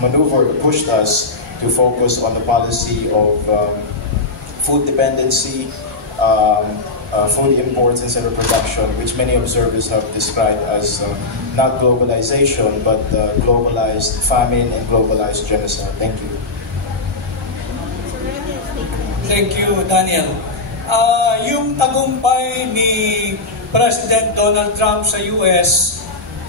maneuvered, pushed us to focus on the policy of food dependency, food imports instead of production, which many observers have described as not globalization, but globalized famine and globalized genocide. Thank you. Thank you, Daniel. Yung tagumpay ni President Donald Trump sa US,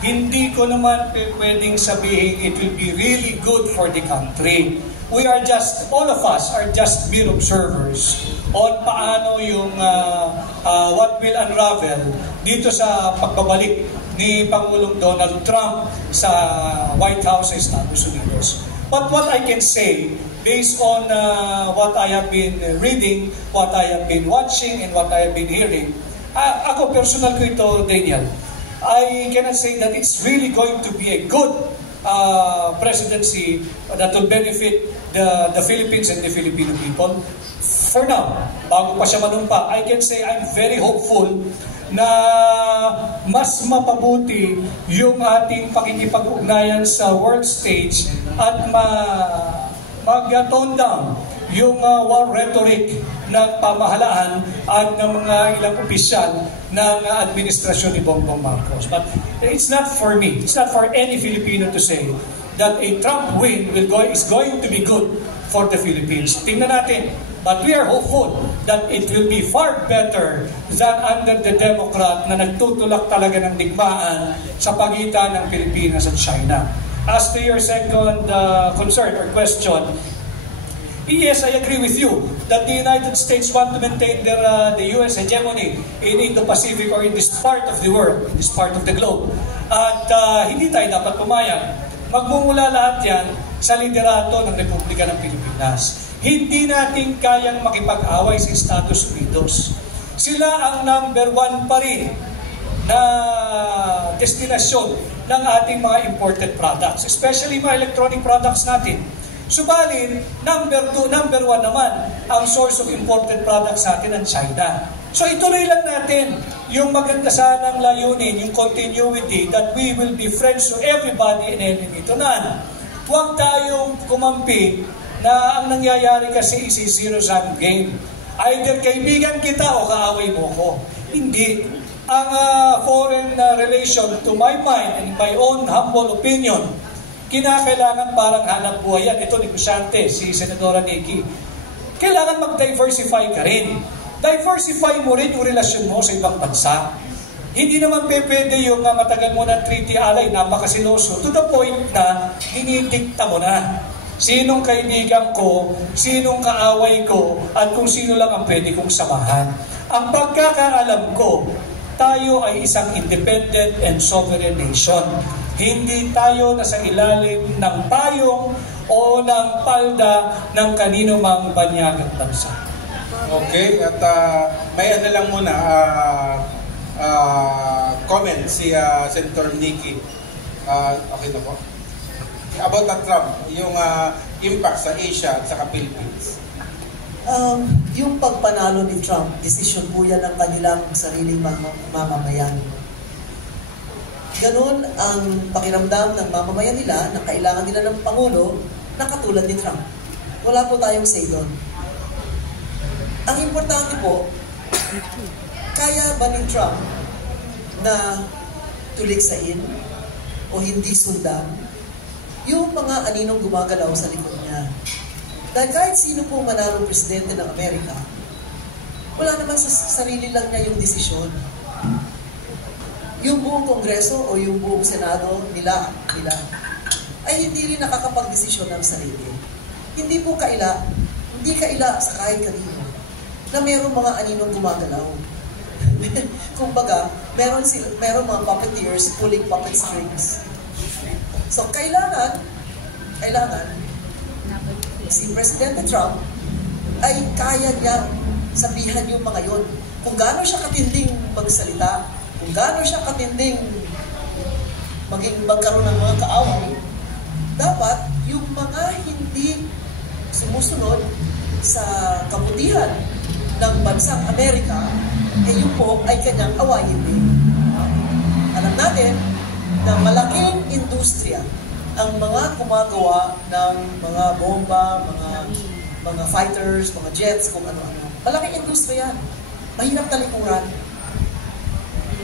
hindi ko naman pwedeng sabihin it will be really good for the country. We are just, all of us are just mere observers on paano yung what will unravel dito sa pagbabalik ni Pangulong Donald Trump sa White House sa Estados Unidos. But what I can say, based on what I have been reading, what I have been watching, and what I have been hearing, ako personal ko ito, Daniel, I cannot say that it's really going to be a good presidency that will benefit the Philippines and the Filipino people. For now, bago pa siya manumpa, I can say I'm very hopeful na mas mapabuti yung ating pakikipag-ugnayan sa world stage at mag-tone down yung war rhetoric ng pamahalaan at ng mga ilang opisyal ng administrasyon ni Bongbong Marcos. But it's not for me, it's not for any Filipino to say that a Trump win is going to be good for the Philippines. Tingnan natin. But we are hopeful that it will be far better than under the Democrat na nagtutulak talaga ng digmaan sa pagitan ng Pilipinas at China. As to your second concern or question, yes, I agree with you that the United States want to maintain the U.S. hegemony in Indo-Pacific or in this part of the world, in this part of the globe. At hindi tayo dapat pumayag. Magmumula lahat yan sa liderato ng Republika ng Pilipinas. Hindi natin kayang makipag-away sa Estados Unidos. Sila ang number one pa rin na destinasyon ng ating mga imported products, especially mga electronic products natin. Subalit, number one naman ang source of imported products natin ang China. So ituloy lang natin yung maganda sanang layunin, yung continuity that we will be friends to everybody and enemy to none. Huwag tayong kumampi na ang nangyayari kasi is a zero-sum game. Either kaibigan kita o kaaway mo ko. Hindi. Ang foreign relation, to my mind and my own humble opinion, kinakailangan parang hanap buhay yan. Ito, negosyante, si Senadora Nikki. Kailangan mag-diversify ka rin. Diversify mo rin yung relasyon mo sa ibang bansa. Hindi naman pwede yung matagal mo ng treaty alay, napakasiloso, to the point na dinidikta mo na. Sinong kaibigan ko, sinong kaaway ko, at kung sino lang ang pwede kong samahan. Ang pagkakaalam ko, tayo ay isang independent and sovereign nation. Hindi tayo nasa ilalim ng payong o ng palda ng kanino mang banyag at bansa. Okay, at may ano lang muna, comment si Senator Nikki. Okay na po. About that Trump, yung impact sa Asia at sa Philippines. Yung pagpanalo ni Trump, decision po yan ng kanilang sariling mamamayan. Ganun ang pakiramdam ng mamamayan nila na kailangan nila ng Pangulo na katulad ni Trump. Wala po tayong say doon. Ang importante po, kaya ba ni Trump na tuliksain o hindi sundan yung mga aninong gumagalaw sa likod niya? Dahil kahit sino pong manarong presidente ng Amerika, wala naman sa sarili lang niya yung desisyon. Yung buong Kongreso o yung buong Senado nila ay hindi rin nakakapag-desisyon ng sarili. Hindi kaila sa kahit kanino na mayroong mga aninong gumagalaw. Kumbaga, meron mga puppeteers pulling puppet strings. So, kailangan si Presidente Trump ay kaya niya sabihan yung mga yon. Kung gaano siya katinding magsalita, kung gaano siya katinding magkaroon ng mga kaaway, dapat yung mga hindi sumusunod sa kabutihan ng bansang Amerika, yun po ay kanyang awayin din. Alam natin na malaking industriya ang mga gumagawa ng mga bomba, mga fighters, mga jets, kung ano-ano. Malaking industriya yan. Mahirap talikuran.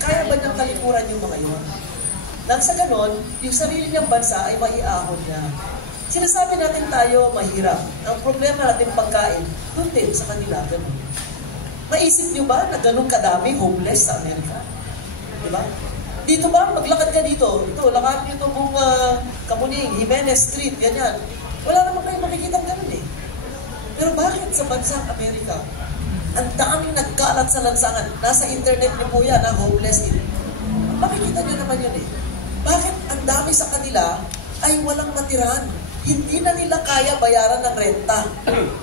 Kaya ba niyang talikuran yung mga yun? Nang sa ganon, yung sarili niyang bansa ay maiahon niya. Sinasabi natin tayo mahirap. Ang problema natin pagkain, doon din sa kanila, ganun. Maisip niyo ba na ganun kadami homeless sa Amerika? Diba? Dito ba, maglakad ka dito. Ito, lakad niyo ito buong Kamuning, Jimenez Street, ganyan. Wala naman kayo makikita ganun eh. Pero bakit sa bansang Amerika, ang daming nagkalat sa lansangan, nasa internet niyo po yan, homeless din. Makikita niyo naman yun eh. Bakit ang dami sa kanila ay walang matiran? Hindi na nila kaya bayaran ng renta.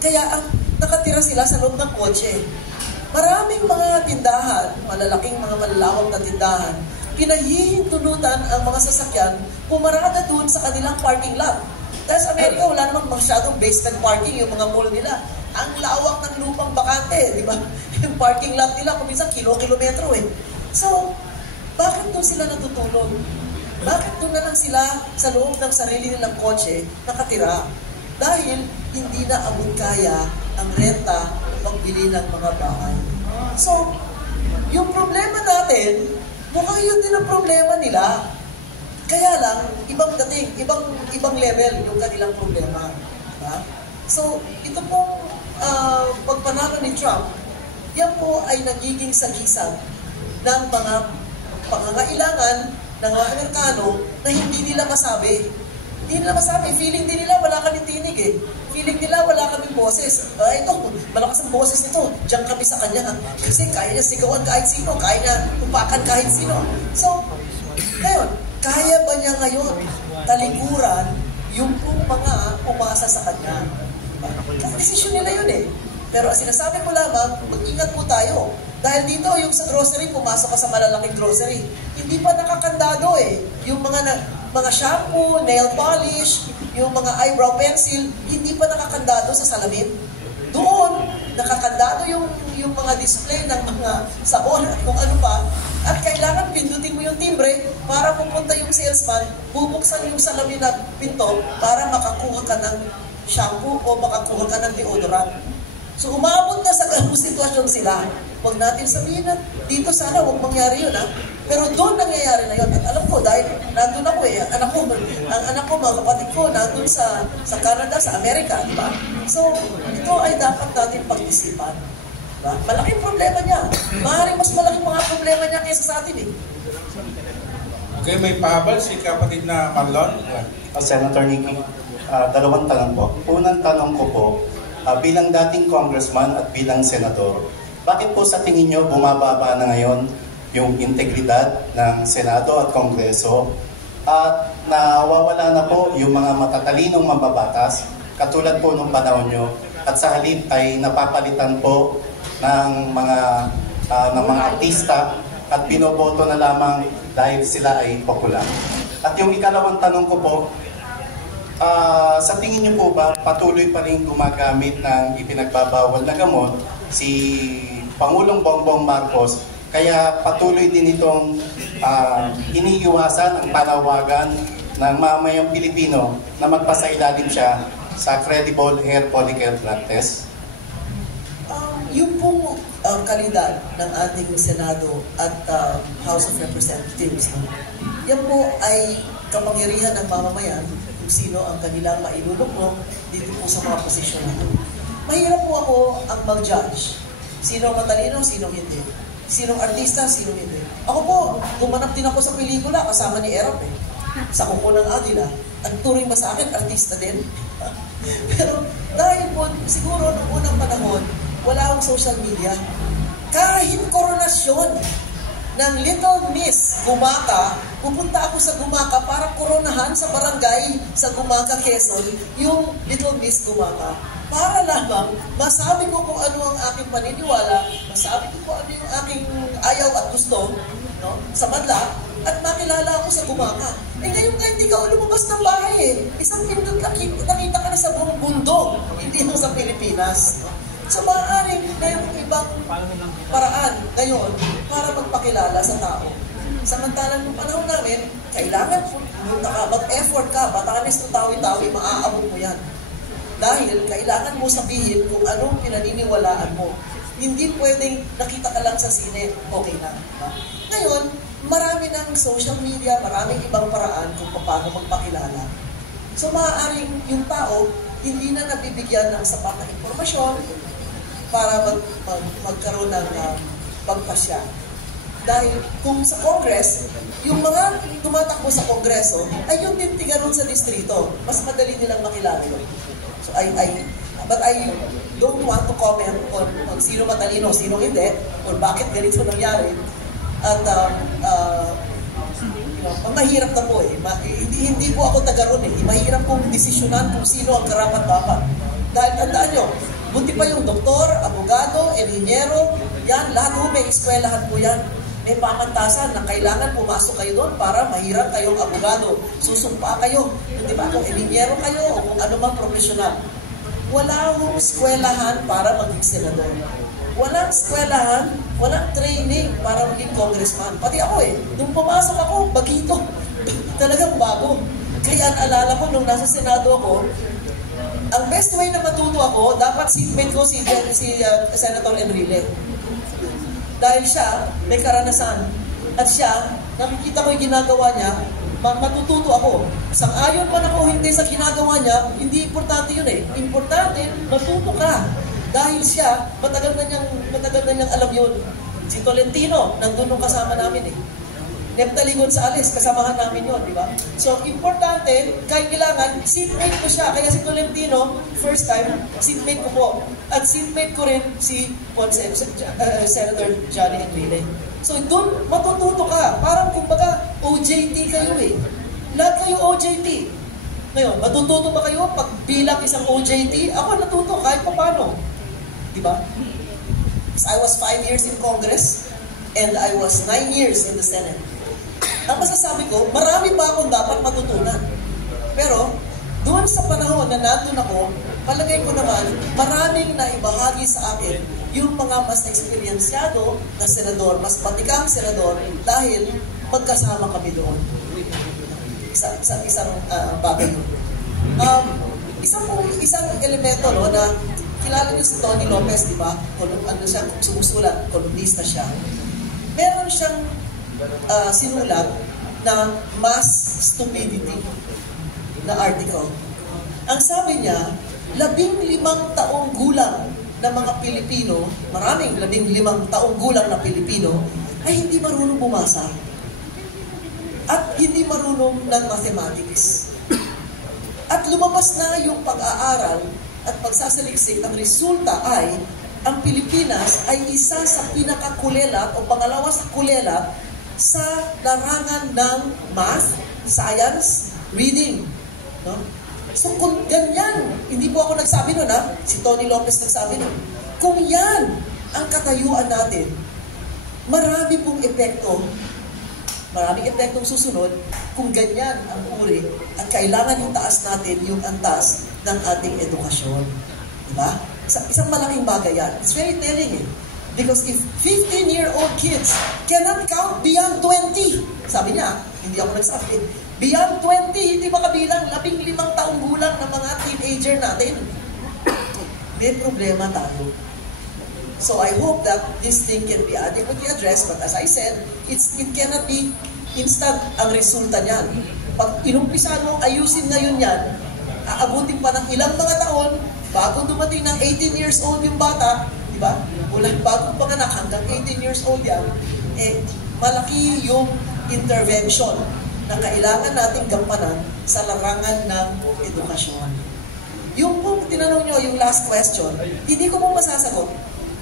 Kaya ang nakatira sila sa loob ng kotse. Maraming mga tindahan, malalaking mga malalawak na tindahan, pinahihintulutan ang mga sasakyan pumarada doon sa kanilang parking lot. Dahil sa Amerika, wala namang masyadong basement parking yung mga mall nila. Ang lawak ng lupang bakante, di ba? Yung parking lot nila, kung minsan kilo-kilometro eh. So, bakit doon sila natutulog? Bakit doon na lang sila sa loob ng sarili nilang kotse nakatira? Dahil hindi na abot kaya ang renta o pagbili ng mga bahay. So, yung problema natin, mukhang yun din ang problema nila. Kaya lang, ibang dating, ibang level yung kanilang problema. Diba? So, ito pong pagpanalo ni Trump, yan po ay nagiging sagisag ng mga pangangailangan ng mga Amerikano na hindi nila masabi. Hindi nila masabi. Feeling din nila wala kaming tinig eh. Feeling nila wala kaming boses. Ito, malakas ang boses nito. Diyan kami sa kanya. Kasi kaya niya sigawan kahit sino. Kaya niya upakan kahit sino. So, ngayon, kaya ba niya ngayon talikuran yung mga umasa sa kanya? Kasi desisyon nila yun eh. Pero sinasabi ko lamang, mag-ingat po tayo. Dahil dito, yung sa grocery, pumasok ka sa malalaking grocery. Hindi pa nakakandado eh. Yung mga shampoo, nail polish, yung mga eyebrow pencil, hindi pa nakakandado sa salamin. Doon, nakakandado yung mga display ng mga sabon at kung ano pa. At kailangan pindutin mo yung timbre para pupunta yung salesman, bubuksan yung salamin na pinto para makakuha ka ng shampoo o makakuha ka ng deodorant. So umabot na sa ganung sitwasyon sila. Huwag natin sabihin na dito sana huwag mangyari yun ha. Pero doon nangyayari na yun. At alam ko dahil nandun ako eh. Ang anak ko, mga kapatid ko, nandun sa Canada, sa Amerika. Diba? So ito ay dapat natin pag-isipan. Diba? Malaking problema niya. Maaaring mas malaking mga problema niya kaysa sa atin eh. Okay, may pahabol si kapatid na Marlon. Senator Nicky, dalawang tanong po. Unang tanong ko po, bilang dating congressman at bilang senador, bakit po sa tingin nyo bumababa na ngayon yung integridad ng Senado at Kongreso at nawawala na po yung mga matatalinong mambabatas katulad po nung panahon nyo at sa halip ay napapalitan po ng mga artista at binoboto na lamang dahil sila ay popular? At yung ikalawang tanong ko po, sa tingin niyo po ba patuloy pa rin gumagamit ng ipinagbabawal na gamot si Pangulong Bongbong Marcos, kaya patuloy din itong iniiwasan ang panawagan ng mamayang Pilipino na magpasailalim siya sa credible hair follicle blood test? Yung pong kalidad ng ating Senado at House of Representatives, yan po ay kapangyarihan ng mamamayan kung sino ang kanilang mailuluklo dito po sa mga posisyon natin. Mahirap po ako ang mag-judge. Sino matalino, sino hindi. Sinong artista, sino hindi. Ako po, gumanap din ako sa pelikula kasama ni Erap eh. Sa Kuko ng Agila. At turing ba sa akin, artista din. Pero dahil po, siguro noong unang panahon, wala akong social media. Kahit koronasyon ng Little Miss Gumaka, pupunta ako sa Gumaka para koronahan sa barangay sa Gumaka, Quezon, yung Little Miss Gumaka. Para lamang masabi ko kung ano ang aking paniniwala, masabi ko kung ano yung aking ayaw at gusto, no, sa madla, at makilala ako sa Gumaka. Eh ngayon nga hindi ka lumabas ng bahay eh. Isang pindot nakita ka na sa buong mundo, hindi lang sa Pilipinas. No? So maaaring mayroong ibang paraan ngayon para magpakilala sa tao. Samantalang nung panahon namin, kailangan pumunta ka, mag-effort ka, Batanes to Tawi-Tawi, maaabot mo yan. Dahil kailangan mo sabihin kung anong pinaniniwalaan mo. Hindi pwedeng nakita ka lang sa sine, okay na. Diba? Ngayon, marami ng social media, maraming ibang paraan kung paano magpakilala. So maaaring yung tao, hindi na nabibigyan ng sapat na impormasyon para magkaroon ng pagpasya. Dahil kung sa Congress, yung mga tumatakbo sa Kongreso, ay yung tintigaron sa distrito. Mas madali nilang makilala yun. So but I don't want to comment on sino matalino, sino hindi, or bakit ganito nangyari. At mahirap na po eh. Hindi po ako taga-ron eh. Mahirap pong desisyonan kung sino ang karapat-dapat. Dahil tandaan nyo, buti pa yung doktor, abogado, engineero, yan, lahat po may eskwelahan po yan. May pamantasan na kailangan pumasok kayo doon para mahirap kayong abogado. Susumpa kayo. Di ba? Kung engineero kayo o kung ano mang profesional. Wala hong eskwelahan para maging senador. Walang eskwelahan, walang training para maging congressman. Pati ako eh. Nung pumasok ako, bagito. Talagang bago. Kaya alala ko nung nasa Senado ako, ang best way na matuto ako, dapat seatmate ko si Senator Enrile. Dahil siya, may karanasan. At siya, nakikita ko yung ginagawa niya, matututo ako. Sang-ayon man ako hindi sa ginagawa niya, hindi importante yun eh. Importante, matuto ka. Dahil siya, matagal na niyang alam yun. Si Tolentino, nandun nung kasama namin eh. Neptali Gonzales, kasamahan namin yun, di ba? So, importante, kahit kailangan, seatmate ko siya. Kaya si Tolentino, first time, seatmate ko po. At seatmate ko rin si Senator Johnny Enrile. So, doon, matututo ka. Parang kumbaga, OJT kayo eh. Lahat kayo OJT. Ngayon, matututo ba kayo pag bilang isang OJT? Ako natuto kahit pa paano. Di ba? I was 5 years in Congress and I was 9 years in the Senate. Ang masasabi ko, marami pa akong dapat matutunan. Pero, doon sa panahon na nandun ako, palagay ko naman, maraming naibahagi sa akin yung mga mas eksperyensyado na senador, mas matikang senador, dahil magkasama kami doon. Isang bagay doon. Isang elemento no, na kilala niyo si Tony Lopez, di ba? Ano siya, sumusulat, kolumnista siya. Meron siyang sinulat na mass stupidity na article. Ang sabi niya, 15 taong gulang na mga Pilipino, maraming 15 taong gulang na Pilipino, ay hindi marunong bumasa at hindi marunong ng mathematics. At lumabas na yung pag-aaral at pagsasaliksik, ang resulta ay ang Pilipinas ay isa sa pinakakulelat o pangalawa sa kulelat sa larangan ng math, science, reading. No? So kung ganyan, hindi po ako nagsabi nun ha, si Tony Lopez nagsabi nun, kung yan ang katayuan natin, marami pong epekto, maraming epektong susunod kung ganyan ang uri at kailangan itaas natin yung antas ng ating edukasyon. Diba? Isang malaking bagay yan. It's very telling eh. Because if 15-year-old kids cannot count beyond 20, sabi niya, hindi ako nagsabi, beyond 20, hindi makabilang 15 taong gulang ng mga teenager natin. May problema tayo. So I hope that this thing can be adequately addressed, but as I said, it cannot be instant ang resulta niyan. Pag inumpisa mo, ayusin na yun yan, aabutin pa ng ilang mga taon, bago dumating ng 18 years old yung bata, di ba? Mula bagong panganak hanggang 18 years old yan, malaki yung intervention na kailangan nating gampanan sa larangan ng edukasyon. Yung po tinanong nyo, yung last question, hindi ko po masasagot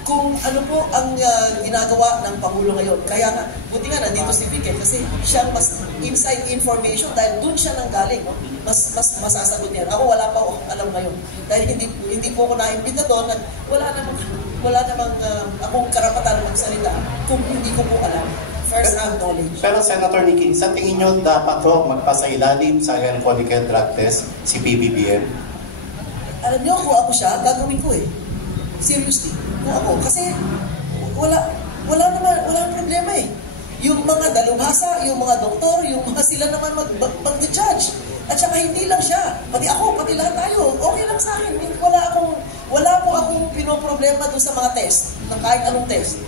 kung ano po ang ginagawa ng Pangulo ngayon. Kaya nga, buti nga nandito si Vic kasi siyang mas inside information dahil dun siya nanggaling. No? Mas masasagot niya. Ako wala pa ako alam ngayon. Dahil hindi po ako naimbita doon at wala namang akong karapatan magsalita kung hindi ko po alam. First-hand knowledge. Pero Senator Nicky, sa tingin nyo dapat ho magpasailalim sa Conical Drug Test si PBBM? Alam nyo, kung ako siya, gagawin ko eh. Seriously. Kung ako. Kasi wala problema eh. Yung mga dalubhasa, yung mga doktor, yung mga sila naman mag-judge. At saka hindi lang siya, pati ako, pati lahat tayo, okay lang sa akin. Wala po akong pinoproblema doon sa mga test, ng kahit anong test.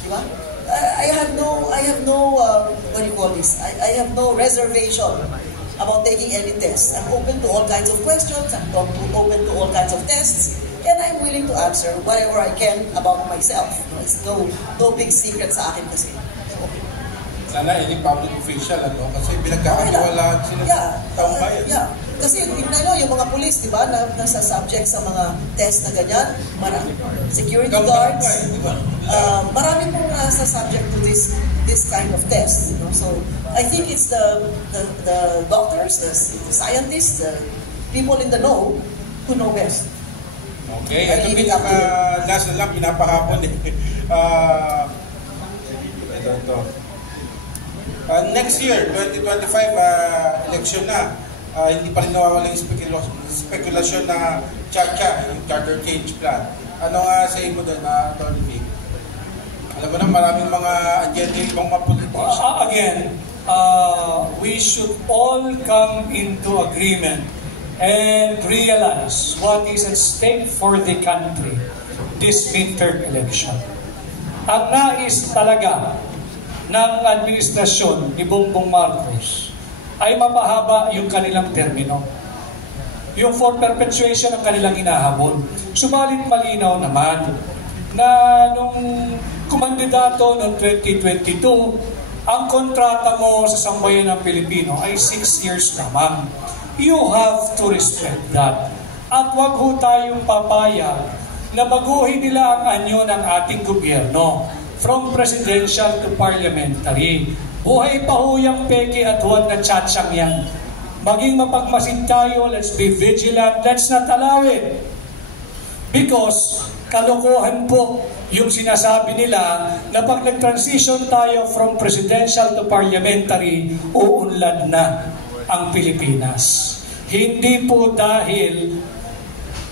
Diba? I have no what do you call this? I have no reservation about taking any test. I'm open to all kinds of questions, I'm open to all kinds of tests, and I'm willing to answer whatever I can about myself. It's no big secret sa akin kasi. Okay. Sana any public official, ano? Kasi pinagkakatiwalaan sila sa taong bayan. Yeah. Kasi tingnan nyo, yung mga police, di ba, na nasa subject sa mga test na ganyan, security guards, marami pong nasa subject to this kind of test. You know? So, I think it's the doctors, the scientists, the people in the know who know best. Okay, ito pinaka-last na lang, pinapakapon eh. Ito. Next year, 2025, election na. Hindi pa rin nawawala yung spekulasyon na yung charter change plan. Ano nga sa mo doon, Atty. Vic? Alam mo na, maraming mga agenda yung ibang mga politics. Again, we should all come into agreement and realize what is at stake for the country this midterm election. Ang nais talaga ng administrasyon ni Bongbong Marcos ay mapahaba yung kanilang termino. Yung for perpetuation ang kanilang hinahabol. Subalit malinaw naman na nung kumandidato noong 2022, ang kontrata mo sa sambayan ng Pilipino ay 6 years lamang. You have to respect that. At wag ho tayong papayag na baguhin nila ang anyo ng ating gobyerno from presidential to parliamentary. Buhay pa ho yung peke at huwag na tsatsang yan. Maging mapagmasid tayo, let's be vigilant, let's not allow it. Because kalokohan po yung sinasabi nila na pag nag-transition tayo from presidential to parliamentary, uunlad na ang Pilipinas. Hindi po dahil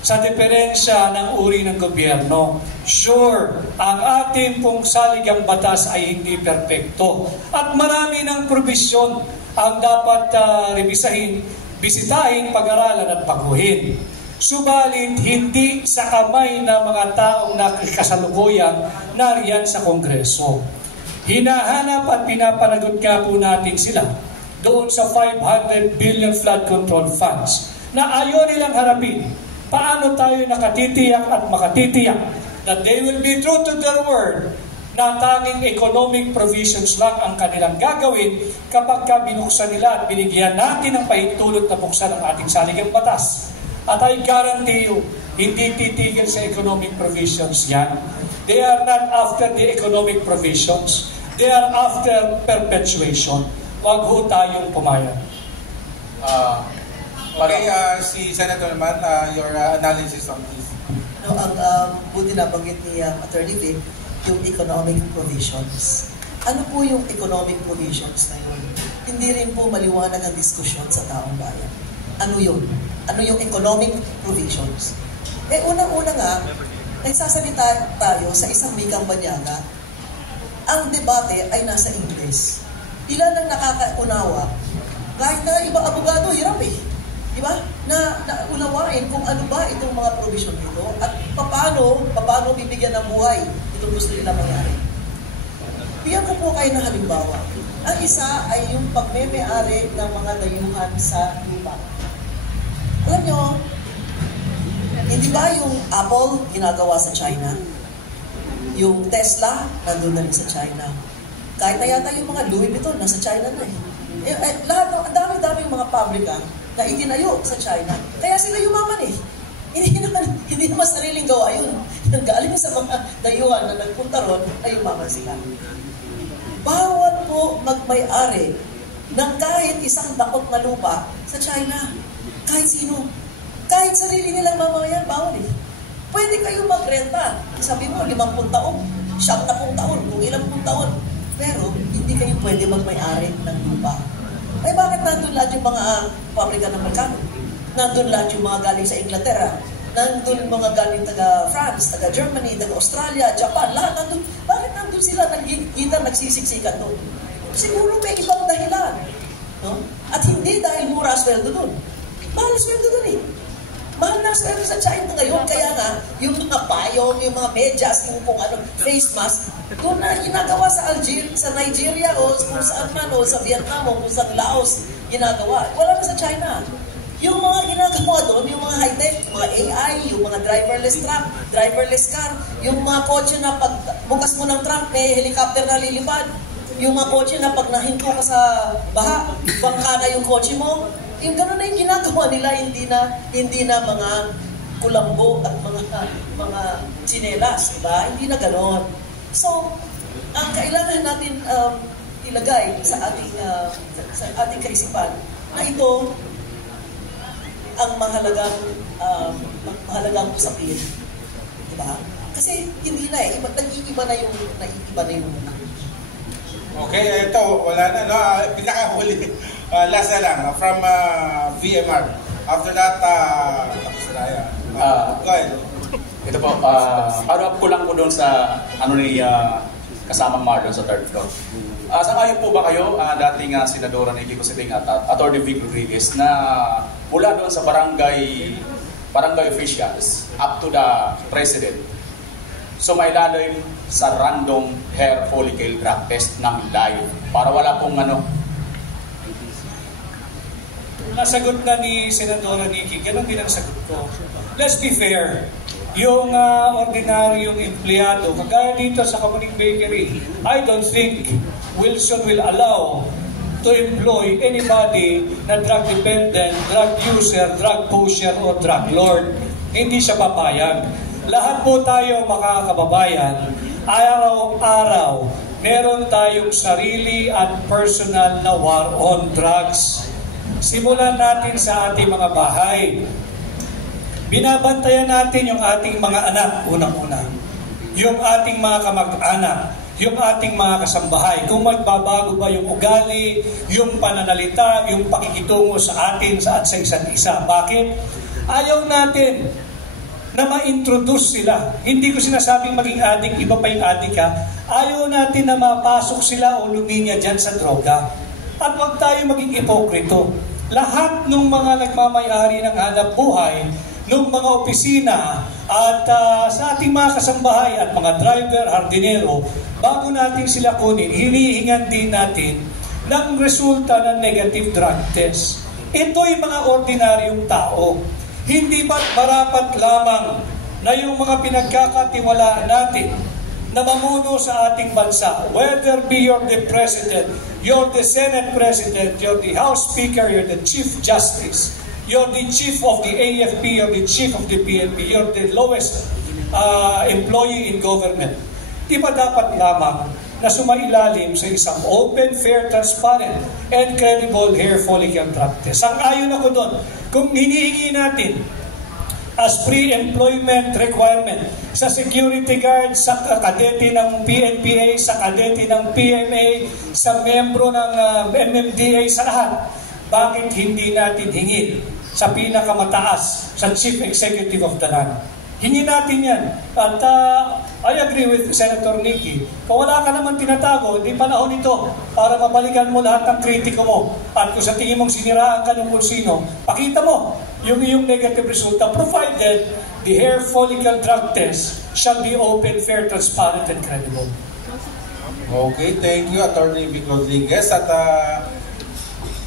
sa diferensya ng uri ng gobyerno. Sure, ang ating pong saligang batas ay hindi perpekto. At marami ng probisyon ang dapat revisahin, bisitahin, pag-aralan at baguhin. Subalit, hindi sa kamay ng mga taong nakakasalukuyang nariyan sa Kongreso. Hinahanap at pinapanagot nga po natin sila doon sa 500 billion flood control funds na ayaw nilang harapin. Paano tayo nakatitiyak at makatitiyak that they will be true to their word na tanging economic provisions lang ang kanilang gagawin kapag binuksan nila at binigyan natin ng pahintulot na buksan ang ating saligang batas. At I guarantee you, hindi titigil sa economic provisions yan. They are not after the economic provisions. They are after perpetuation. Wag ho tayong pumayag. Okay, si Senator naman, your analysis on this. No, ang buti na banggit ni Attorney Vic, yung economic provisions. Ano po yung economic provisions na yun? Hindi rin po maliwanag ang diskusyon sa taong bayan. Ano yun? Ano yung economic provisions? Unang-una nga, nagsasalita tayo sa isang wikang banyaga, ang debate ay nasa Ingles. Ilan ang nakakaunawa? Kahit na ibang abogado, hirap eh. Diba? Na unawain kung ano ba itong mga provision nito at paano bibigyan ng buhay itong gusto nila mangyari. Bigyan ko po kayo ng halimbawa. Ang isa ay yung pagmeme-ari ng mga dayuhan sa lupa. Alam nyo, hindi ba yung Apple ginagawa sa China? Yung Tesla, nandun na rin sa China. Kahit na yata yung mga Louis Vuitton, nasa China na eh. Lahat, ang dami-dami yung mga pabrika na itinayo sa China. Kaya sila yumaman eh. Hindi naman sariling gawa yun. Galing sa mga dayuhan na nagpunta ron, ay yumaman sila. Bawal po magmay-ari ng kahit isang dakot na lupa sa China. Kahit sino. Kahit sarili nilang mamayan, bawal eh. Pwede kayo magrenta. Sabi mo, 50 taon, 70 taon, kung ilang taon. Pero, hindi kayo pwede magmay-ari ng lupa. Ay bakit nandun lahat yung mga pabrika ng merkado? Nandun lahat yung mga galing sa Inglaterra, Nandun mga galing taga France, taga Germany, taga Australia, Japan, lahat nandun. Bakit nandun sila nagkikita, nagsisiksikan doon? Siguro may ibang dahilan. No? At hindi dahil mura sweldo doon. Mahal sweldo doon eh. Mahal na sweldo sa China ngayon. Kaya nga, yung mga payong, yung mga medyas, yung kung ano, face mask, doon na ginagawa sa Nigeria o kung saan man, o sa Vietnam o kung sa Laos ginagawa. Wala na sa China. Yung mga ginagawa doon, yung mga high-tech, mga AI, yung mga driverless truck, driverless car, yung mga kotse na pag bukas mo ng trunk, may helicopter na lilipad. Yung mga kotse na pag nahinto ka sa baha, bangka na yung kotse mo. Yung gano'n na yung ginagawa nila, hindi na mga kulambo at mga tsinelas, diba? Hindi na gano'n. So, ang kailangan natin ilagay sa ating kaisipan na ito ang mahalagang usapin. Diba? Kasi hindi na eh, nag-iiba na yung Okay, ito, wala na, no? Pinakahuli. Last na lang, from VMR. After that, tapos na yan. Go ahead. Ito po, follow-up ko lang po doon sa ni kasamang Marlon sa third floor. Sangayon po ba kayo, dating Senadora Nikki Cositing at Atty. Vic Rodriguez na mula doon sa barangay officials up to the President, sumailalim sa random hair follicle drug test ng live para wala pong Nasagot na ni Senadora Nikki, ganun din ang sagot ko. Let's be fair. Yung ordinaryong empleyado, kagaya dito sa Kamuning Bakery, I don't think Wilson will allow to employ anybody na drug dependent, drug user, drug pusher, o drug lord. Hindi siya papayag. Lahat po tayo mga kababayan, araw-araw, meron tayong sarili at personal na war on drugs. Simulan natin sa ating mga bahay. Binabantayan natin yung ating mga anak, unang-una. Yung ating mga kamag-anak, yung ating mga kasambahay. Kung magbabago ba yung ugali, yung pananalita, yung pakikitungo sa atin at sa isa't isa. Bakit? Ayaw natin na ma-introduce sila. Hindi ko sinasabing maging adik, iba pa yung adik ha. Ayaw natin na mapasok sila o luminya dyan sa droga. At huwag tayo maging ipokrito. Lahat ng mga nagmamayari ng hanap buhay, ng mga opisina at sa ating mga kasambahay at mga driver, hardinero, bago natin sila kunin, hinihingan din natin ng resulta ng negative drug test. Ito'y mga ordinaryong tao. Hindi ba't marapat lamang na yung mga pinagkakatiwalaan natin na mamuno sa ating bansa, whether be you're the President, you're the Senate President, you're the House Speaker, you're the Chief Justice, you're the Chief of the AFP, you're the Chief of the PNP, you're the lowest employee in government. Di ba dapat lamang na sumailalim sa isang open, fair, transparent, and credible hair follicle drug test? Sang-ayon ako doon. Kung hinihingi natin as pre-employment requirement sa security guard, sa kadete ng PNPA, sa kadete ng PMA, sa membro ng MMDA, sa lahat. Bakit hindi natin hingin sa pinakamataas, sa Chief Executive of the land? Hingin natin yan. At I agree with Senator Nikki. Kung wala ka naman tinatago, di panahon ito para mabalikan mo lahat ng kritiko mo. At kung sa tingin mong siniraan ka ng kung sino, pakita mo yung iyong negative resulta, provided the hair follicle drug test shall be open, fair, transparent, and credible. Okay, thank you, Atty. Vic Rodriguez. At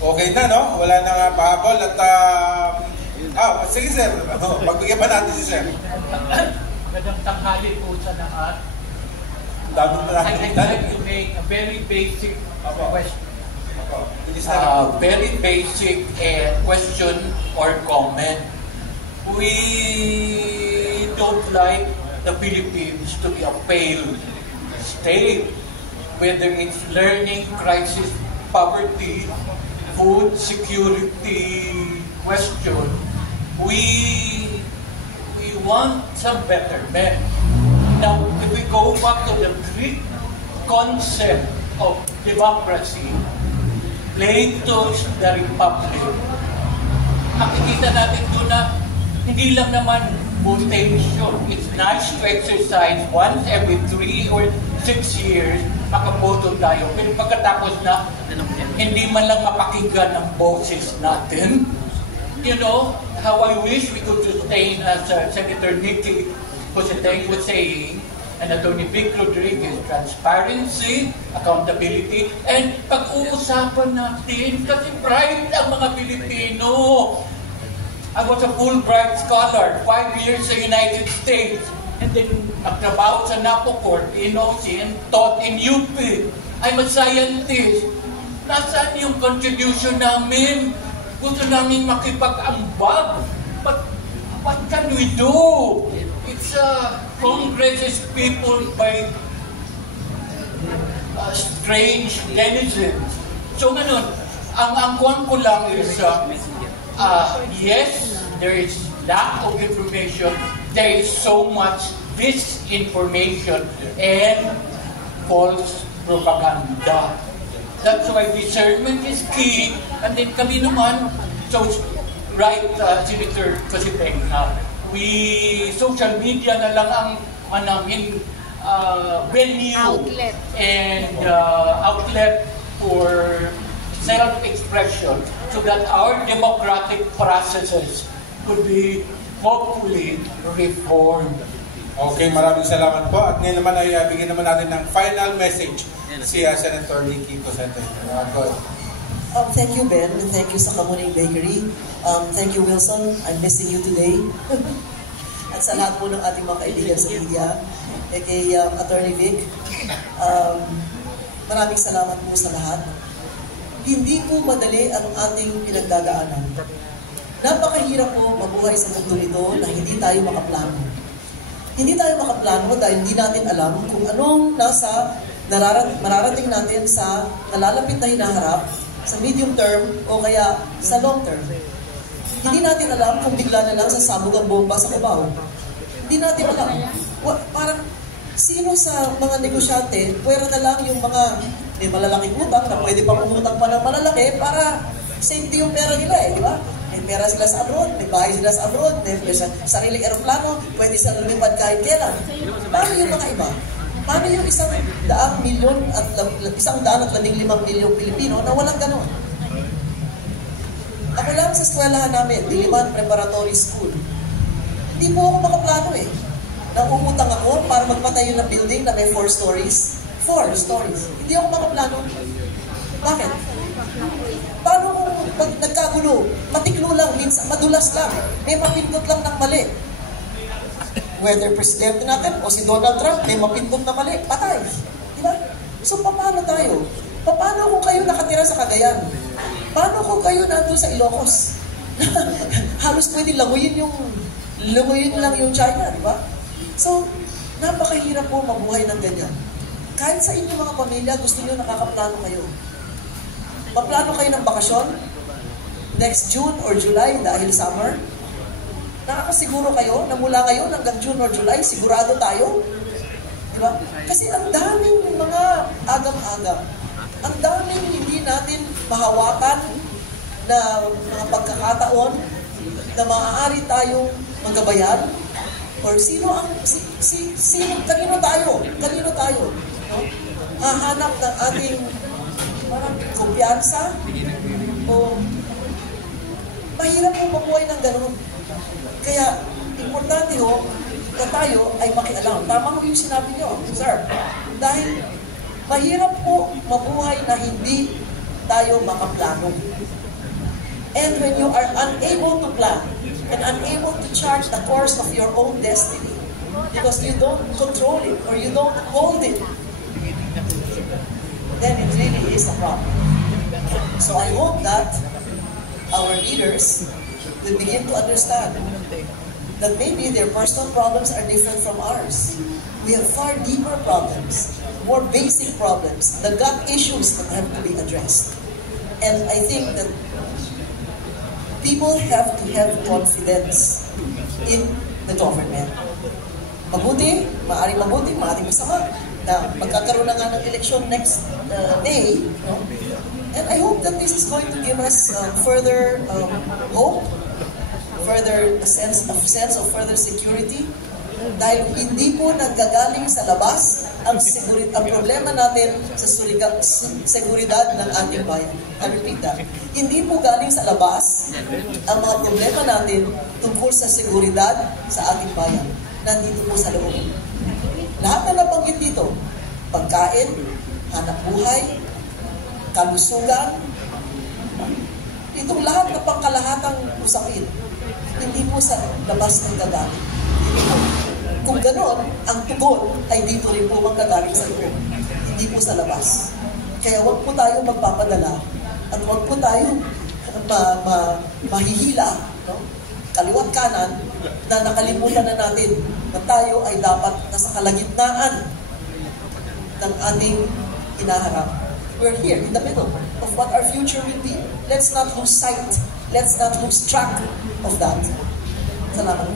okay na, no? Wala na nga pahabol. At sige, sir. Pagbigyan pa natin si sir. Magandang tanghali po sa lahat. I'd like to make a very basic question. Very basic question or comment. We don't like the Philippines to be a failed state, whether it's learning crisis, poverty, food security question. We want some betterment. Now, if we go back to the Greek concept of democracy, Plato's The Republic, makikita natin doon na hindi lang naman mutation. It's nice to exercise once every 3 or 6 years, makaboto tayo. Pero pagkatapos na, hindi man lang mapakinggan ang boses natin. You know, how I wish we could sustain, as Senator Nikki Cositeng was saying, and Attorney Vic Rodriguez, transparency, accountability, and pag-uusapan natin, kasi bright ang mga Pilipino. I was a Fulbright scholar, 5 years sa United States, and then nagtrabaho sa Napocor, NOC, and taught in UP. I'm a scientist. Nasaan yung contribution namin? Gusto namin makipag-ambag. But what can we do? It's Congress is peopled by strange denizens. So ganun, ang kuwan ko lang is, yes, there is lack of information, there is so much disinformation and false propaganda. That's why discernment is key. And then kami naman, so right, Senator Cositeng, social media na lang ang namin venue outlet and outlet for self-expression so that our democratic processes could be hopefully reformed. Okay, maraming salamat po. At ngayon naman ay bigyan naman natin ng final message si Senator Nikki Cositeng. Thank you, Ben, and thank you sa Kamuning Bakery. Thank you, Wilson. I'm missing you today. At sa lahat po ng ating mga kaibigan sa media, kay Attorney Vic, maraming salamat po sa lahat. Hindi po madali ang ating pinagdadaanan. Napakahirap po mabuhay sa mundo nito na hindi tayo makaplano. Hindi tayo makaplano dahil hindi natin alam kung anong mararating natin sa nalalapit na hinaharap, sa medium term o kaya sa long term. Hindi natin alam kung bigla na lang sasabog ang bomba sa Cubao. Hindi natin alam. Parang sino sa mga negosyante, pwera na lang yung mga may malalaking utang na pwede pang umutang pa ng malalaki para safety yung pera nila di ba? May pera sila sa abroad, may bahay sila sa abroad, may sariling aeroplano, pwede sila lumipad kahit kailan. Paano yung mga iba? Paano yung 100 milyon at 115 milyong Pilipino na walang ganon? Ako lang sa eskwelahan namin, Diliman Preparatory School. Hindi po ako makaplano Nangungutang ako para magpatayo ng building na may 4 stories. 4 stories. Hindi ako makaplano. Bakit? Paano kung pag nagkagulo, matiklo lang, minsan madulas lang, may mapindot lang ng mali. Whether presidente natin o si Donald Trump, may mapindot na mali, patay. Diba? So, paano tayo? Paano kung kayo nakatira sa Cagayan? Paano kung kayo nandun sa Ilocos? Halos pwede languyin lang yung China, di ba? So, napakahirap po mabuhay ng ganyan. Kahit sa inyong mga pamilya, gusto nyo nakakaplano kayo. Paplano kayo ng bakasyon, next June or July dahil summer. Nakakasiguro kayo na mula ngayon hanggang June or July, sigurado tayo. Diba? Kasi ang daming mga agam-agam. Ang daming hindi natin mahawakan na mga pagkakataon na maaari tayong magabayan. Or kanino tayo? No? Hahanap ng ating kumpiyansa o mahirap po mabuhay ng ganun. Kaya, importante na tayo ay makialam. Tama ko yung sinabi niyo, sir. Dahil mahirap po mabuhay na hindi tayo makaplano. And when you are unable to plan and unable to chart the course of your own destiny because you don't control it or you don't hold it, then it really is a problem. So I hope that our leaders will begin to understand that maybe their personal problems are different from ours. We have far deeper problems, more basic problems, the gut issues that have to be addressed. And I think that people have to have confidence in the government. Maaaring masama, na magkakaroon na nga ng election next May, no? And I hope that this is going to give us further hope, sense of further security. Dahil hindi po nanggagaling sa labas ang problema natin sa seguridad ng ating bayan. I repeat that. Hindi po galing sa labas ang mga problema natin tungkol sa seguridad sa ating bayan. Nandito po sa loob. Lahat na nabanggit dito, pagkain, hanap buhay, kalusugan, itong lahat na pangkalahatang usapin, hindi po sa labas ng gagaling. Kung gano'n, ang tugon ay dito rin po manggagaling sa loob, hindi po sa labas. Kaya huwag po tayo magpapadala at huwag po tayo mahihila, no? Kaliwat kanan, na nakalimutan na natin na tayo ay dapat nasa kalagitnaan ng ating hinaharap. We're here in the middle of what our future will be. Let's not lose sight. Let's not lose track of that. Salamat.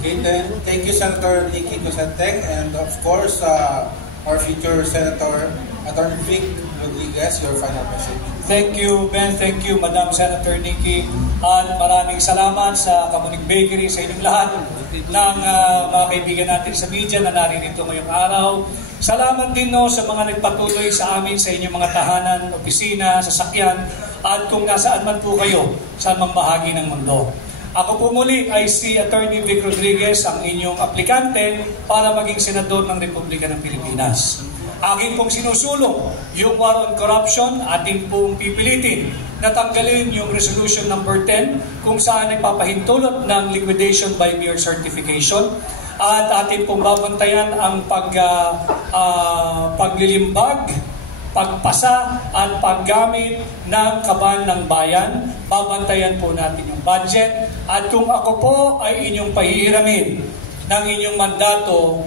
Okay, then, thank you, Senator Nikki Cosenteng, and of course, our future Senator Atty. Vic Rodriguez, your final message. Thank you, Ben. Thank you, Madam Senator Nikki. At maraming salamat sa Kamuning Bakery, sa inyong lahat ng mga kaibigan natin sa media na naririto ngayong araw. Salamat din no, sa mga nagpatuloy sa amin sa inyong mga tahanan, opisina, sasakyan, at kung nasaan man po kayo, saan mang bahagi ng mundo. Ako po muli ay si Atty. Vic Rodriguez, ang inyong aplikante para maging senador ng Republika ng Pilipinas. Aking pong sinusulong yung war on corruption, ating pong pipilitin na tanggalin yung resolution number 10 kung saan nagpapahintulot ng liquidation by mere certification. At ating pong babantayan ang paglilimbag, pagpasa at paggamit ng kaban ng bayan. Babantayan po natin yung budget. At kung ako po ay inyong pahihiramin ng inyong mandato,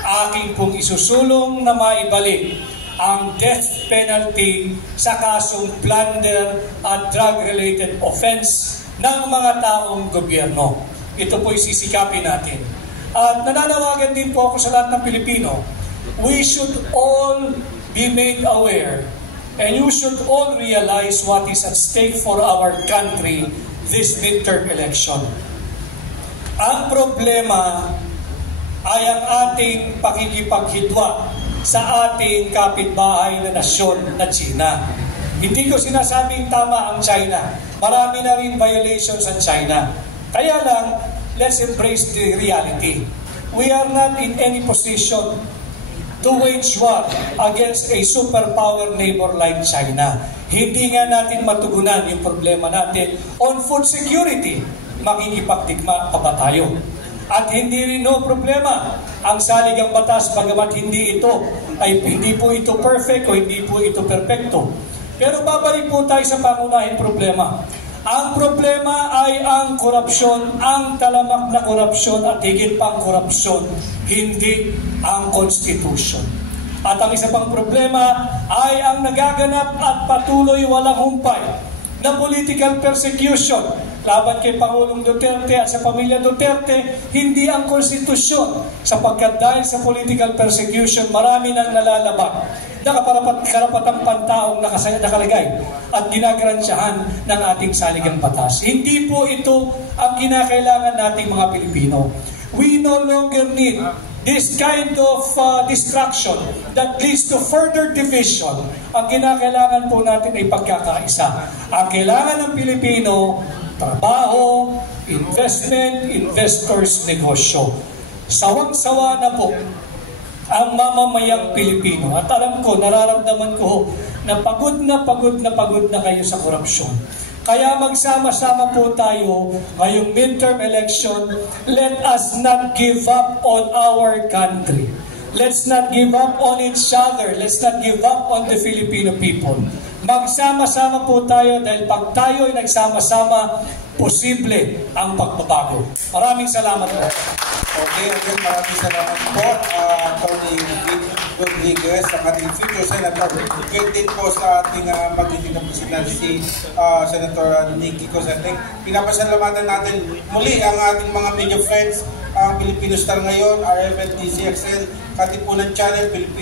aking pong isusulong na maibalik ang death penalty sa kasong plunder at drug-related offense ng mga taong gobyerno. Ito po isisikapin natin. At nananawagan din po ako sa lahat ng Pilipino, we should all be made aware and you should all realize what is at stake for our country this midterm election. Ang problema ay ang ating pakikipaghidwa sa ating kapitbahay na nasyon na China. Hindi ko sinasabing tama ang China. Marami na rin violations sa China. Kaya lang, let's embrace the reality. We are not in any position to wage war against a superpower neighbor like China. Hindi nga natin matugunan yung problema natin on food security. Makikipagdigma pa ba tayo? At hindi rin no problema ang saligang batas, bagamat hindi po ito perfect o hindi po ito perfecto. Pero babalik po tayo sa pangunahing problema. Ang problema ay ang korupsyon, ang talamak na korupsyon at higit pang korupsyon, hindi ang Constitution. At ang isa pang problema ay ang nagaganap at patuloy walang humpay na political persecution laban kay Pangulong Duterte at sa pamilya Duterte, hindi ang konstitusyon, sapagkat dahil sa political persecution, marami nang nalalabag na karapatang pantaong nakalagay at ginagarantiyahan ng ating saligang batas. Hindi po ito ang kinakailangan nating mga Pilipino. We no longer need this kind of distraction that leads to further division. Ang kinakailangan po natin ay pagkakaisa. Ang kailangan ng Pilipino, trabaho, investment, investors, negosyo. Sawang-sawa na po ang mamamayang Pilipino. At alam ko, nararamdaman ko na pagod na kayo sa korupsyon. Kaya magsama-sama po tayo ngayong midterm election. Let us not give up on our country. Let's not give up on each other. Let's not give up on the Filipino people. Magsama-sama po tayo dahil pag tayo ay nagsama-sama, posible ang pagbabago. Maraming salamat po. Okay, again, maraming salamat po, Atty. Vic Rodriguez, ang ating future senator. Again din po sa ating magiging kapisinal si Senator Nikki Cosenteng. Pinapasalamatan natin muli ang ating mga media friends, ang Filipino Star ngayon, RFN, TCXL, Katipunan Channel, Filipino